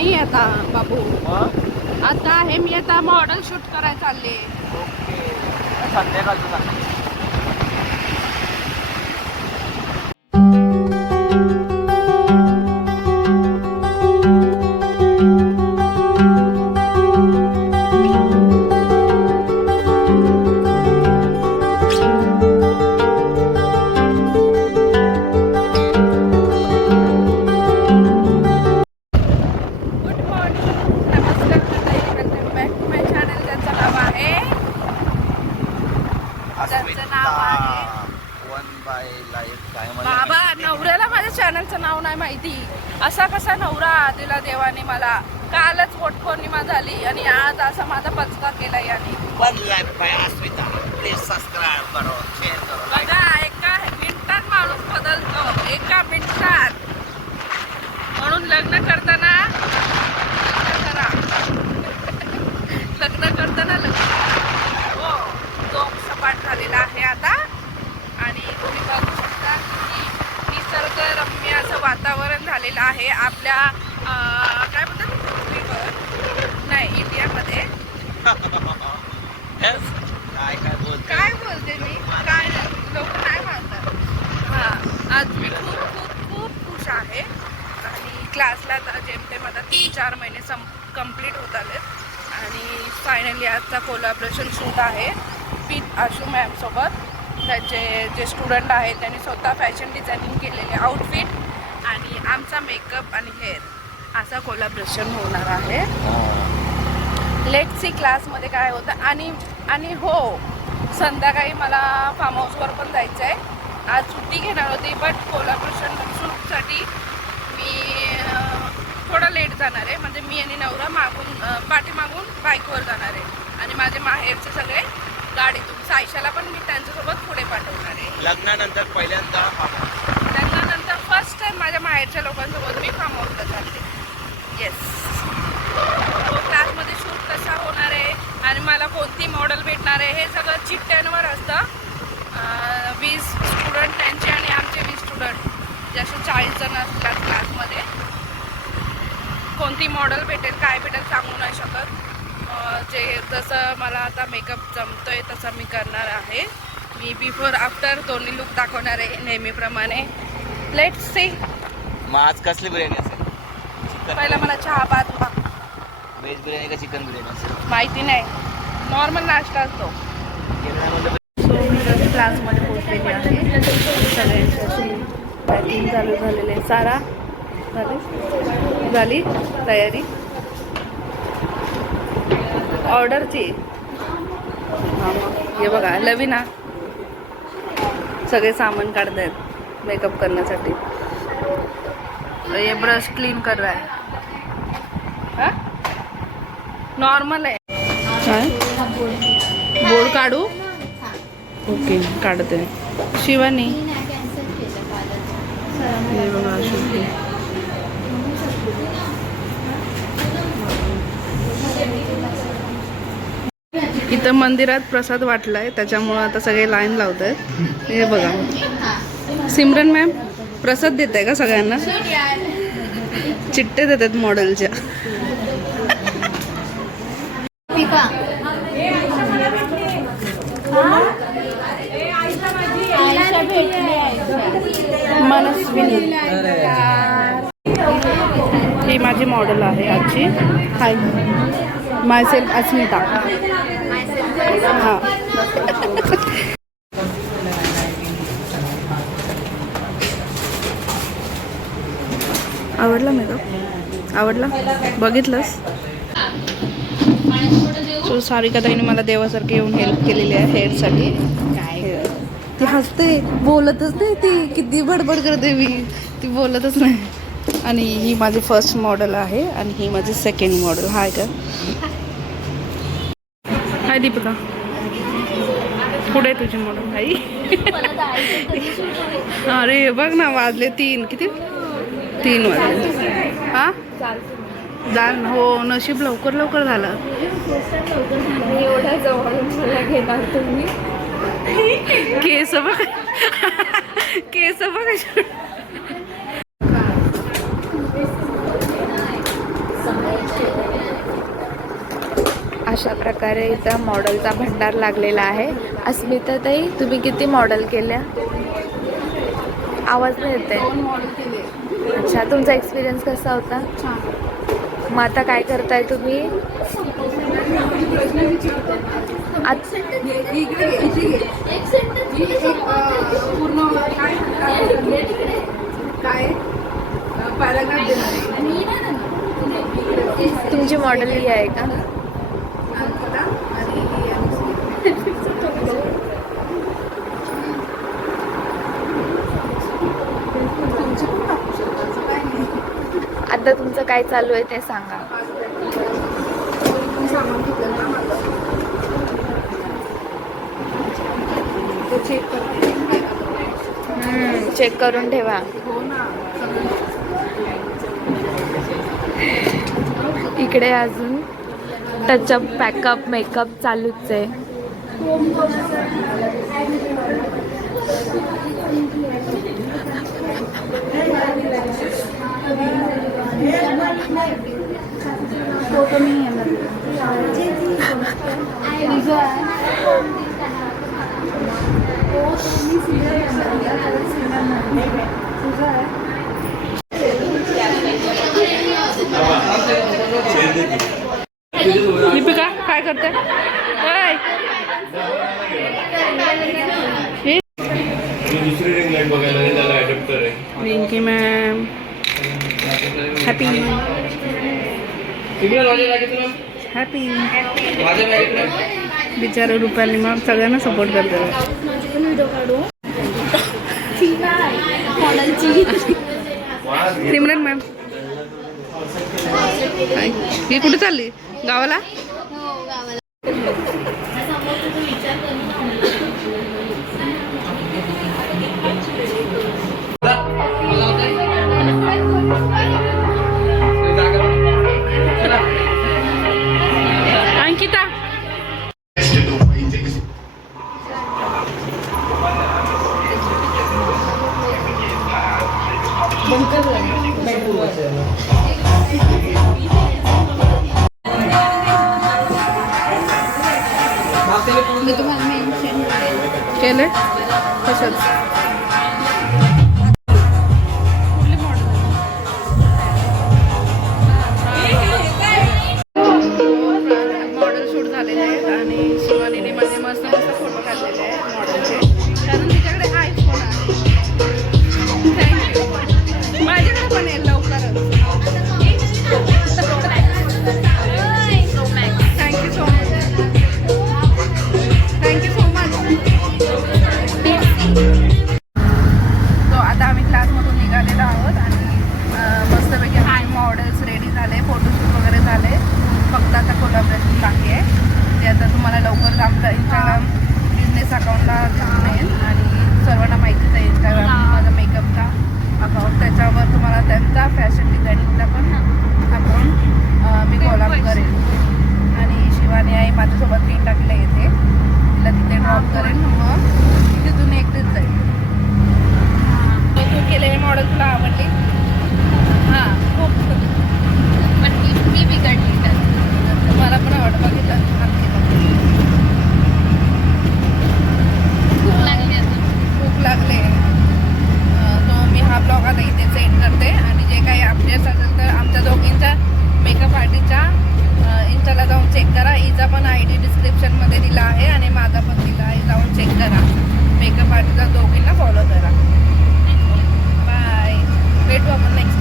नाही आता बाबू, आता आहे मी आता मॉडेल शूट करायला चालले. ओके, संध्याकाळचं सांग. बाबा, नवऱ्याला माझ्या चॅनलचं नाव नाही माहिती. असा कसा नवरा दिला देवाने मला. कालच वट पौर्णिमा झाली आणि आज असा माझा पचका केला याने. बघा, एका मिनिटात माणूस बदलतो, एका मिनिटात. म्हणून लग्न करताना हो, तो सपाट झालेला आहे आता. आणि तुम्ही बघू शकता की निसर्गरम्य असं वातावरण झालेलं आहे आपल्या काय बोलतात पृथ्वीवर, नाही इंडियामध्ये. काय बोलते मी, काय लोक नाही म्हणतात. हां, आज मी खूप खूप खूप खुश आहे. आणि क्लासला जेमतेम आता 3-4 महिने कंप्लीट होत आलेत. आणि फायनली आजचा कोलॅबरेशन शूट आहे विथ आशू मॅमसोबत. त्याचे जे स्टुडंट आहेत त्यांनी स्वतः फॅशन डिझायनिंग केलेले आउटफिट आणि आमचा मेकअप आणि हेअर असा कोलॅबरेशन होणार आहे. लेट्स सी क्लासमध्ये काय होतं. आणि हो, संध्याकाळी मला फार्म हाऊसवर पण जायचं आहे. आज सुट्टी घेणार होती, बट कोलॅबरेशन शूटसाठी मी थोडा लेट जाणार आहे. म्हणजे मी आणि नवरा पाठीमागून बाईकवर जाणार आहे आणि माझे माहेरचे सगळे गाडीतून. सायशाला पण मी त्यांच्यासोबत पुढे पाठवणार आहे. लग्नानंतर पहिल्यांदा लग्नानंतर फर्स्ट टाइम माझ्या माहेरच्या लोकांसोबत मी फार्म हाऊसला जाते. येस, क्लासमध्ये शूट कसा होणार आहे आणि मला कोणती मॉडेल भेटणार आहे हे सगळं चिठ्ठ्यांवर असतं. 20 स्टुडंट त्यांचे आणि आमचे 20 स्टुडंट, जसे 40 जण असतात क्लासमध्ये. कोणती मॉडेल भेटेल, काय भेटेल सांगू नाही शकत. जे जसं मला आता मेकअप जमतोय तसं मी करणार आहे. मी बिफोर आफ्टर दोन्ही लुक दाखवणार आहे नेहमीप्रमाणे. Let's see. मग आज कसली बिर्याणी असेल? पहिला मला चहा पाच. व्हेज बिर्याणी का चिकन बिर्याणी असेल माहिती नाही, नॉर्मल नाश्ता असतो. सो मी क्लासमध्ये पोहोचलेली आहे. सगळ्यांची अशी पॅकिंग चालू झालेली आहे. सारा झाली तयारी ऑर्डरची. हे बघा, लवीना सगळे सामान काढत आहेत मेकअप करण्यासाठी. ये ब्रश क्लीन कर रहा है. हां, नॉर्मल आहे. काय बोर्ड काढू? ओके, काढते. शिवानी, हे बघा अशोक. इथं मंदिरात प्रसाद वाटलाय, त्याच्यामुळं आता सगळे लाईन लावत आहेत. हे बघा, सिमरन मॅम प्रसाद देत आहे का सगळ्यांना? चिठ्ठे देतात मॉडेलच्या. मनस्विनी ही माझी मॉडेल आहे आजची. हाय, माय सेल्फ अस्मिता. हां, आवडला मेकअप? आवडला? बघितलंस? सो सारिका ताईने मला देवासारखी येऊन हेल्प केलेली आहे हेअरसाठी. ती हसते, बोलतच नाही. ती किती बडबड करते, मी ती बोलतच नाही. आणि ही माझी फर्स्ट मॉडेल आहे आणि ही माझी सेकंड मॉडेल. हाय का? हाय दीपिका, पुढे तुझी मॉडेल. हाय. अरे बघ ना, वाजले 3. किती? 3 वाजले. हां, जाल. हो, नशीब लवकर लवकर झालं. एवढ्या जवळून मला घेणार तुम्ही. केस बघ, केस बघ. अशा प्रकारे इथं मॉडेलचा भंडार लागलेला आहे. अस्मिता ताई, तुम्ही किती मॉडेल केल्या? आवाज नाही येते. अच्छा, तुमचा एक्सपिरियन्स कसा होता? मग आता काय करताय तुम्ही? तुमची मॉडेल ही आहे का? आता तुमचं काय चालू आहे ते सांगा. चेक करून ठेवा. इकडे अजून टचअप, पॅकअप, मेकअप चालूच आहे. दीपिका काय करते? दुसरी रिंग लाईट बघायला नाही, त्याला अडॅप्टर आहे. रिंकी मॅम हॅपी हॅपी बिचारा रुपाली मॅम सगळ्यांना सपोर्ट करतात. सिमरन मॅम ही कुठे चालली? गावाला? अंकिता मी तुम्हाला मेन्शन केलं तसंच. मॉडेल शूट झालेले आहेत आणि शिवानीने माझे मस्त मस्त फोटो काढलेले आहेत मॉडेलचे, कारण तिच्याकडे आयफोन आहे. थँक्यू. माझ्याकडे पण येईल लवकरच. Thank you so much. Thank you so much. तो आता आम्ही क्लासमधून निघालेलो आहोत आणि मस्तपैकी आम्ही मॉडेल्स रेडी झाले, फोटोशूट वगैरे झाले. फक्त आता कोलॅबरेशन बाकी आहे. ते आता तुम्हाला लवकर आमच्या इंस्टाग्राम बिझनेस अकाउंटला दिसून येईल आणि सर्वांना माहितीच आहे इंस्टाग्राम माझा मेकअपचा अकाउंट. त्याच्यावर तुम्हाला त्यांचा फॅशन डिझायनिंगचा पण अकाउंट मी कोलॅब करेन. आणि शिवानी आई माझ्यासोबत 3 टाकीला येते, तिला तिथे ड्रॉप करेन, मग तिथून एकटेच जाईल. तू केलेली मॉडेल तुला आवडली? हां, खूप. पण मी बिघडली तर मला पण आवडतं. बघितलं भूक लागली, भूक लागले. तो मी हा ब्लॉग आता इथे सेंड करते आणि जे काही अपडेट्स असेल तर आमच्या दोघींच्या मेकअप आर्टिस्टच्या इंस्टाला जाऊन चेक करा. हिचा पण ID डिस्क्रिप्शनमध्ये दिला आहे आणि माझा पण दिला आहे, जाऊन चेक करा. मेकअप आर्टिस्टच्या दोघींना फॉलो करा. बाय, भेटू आपण नेक्स्ट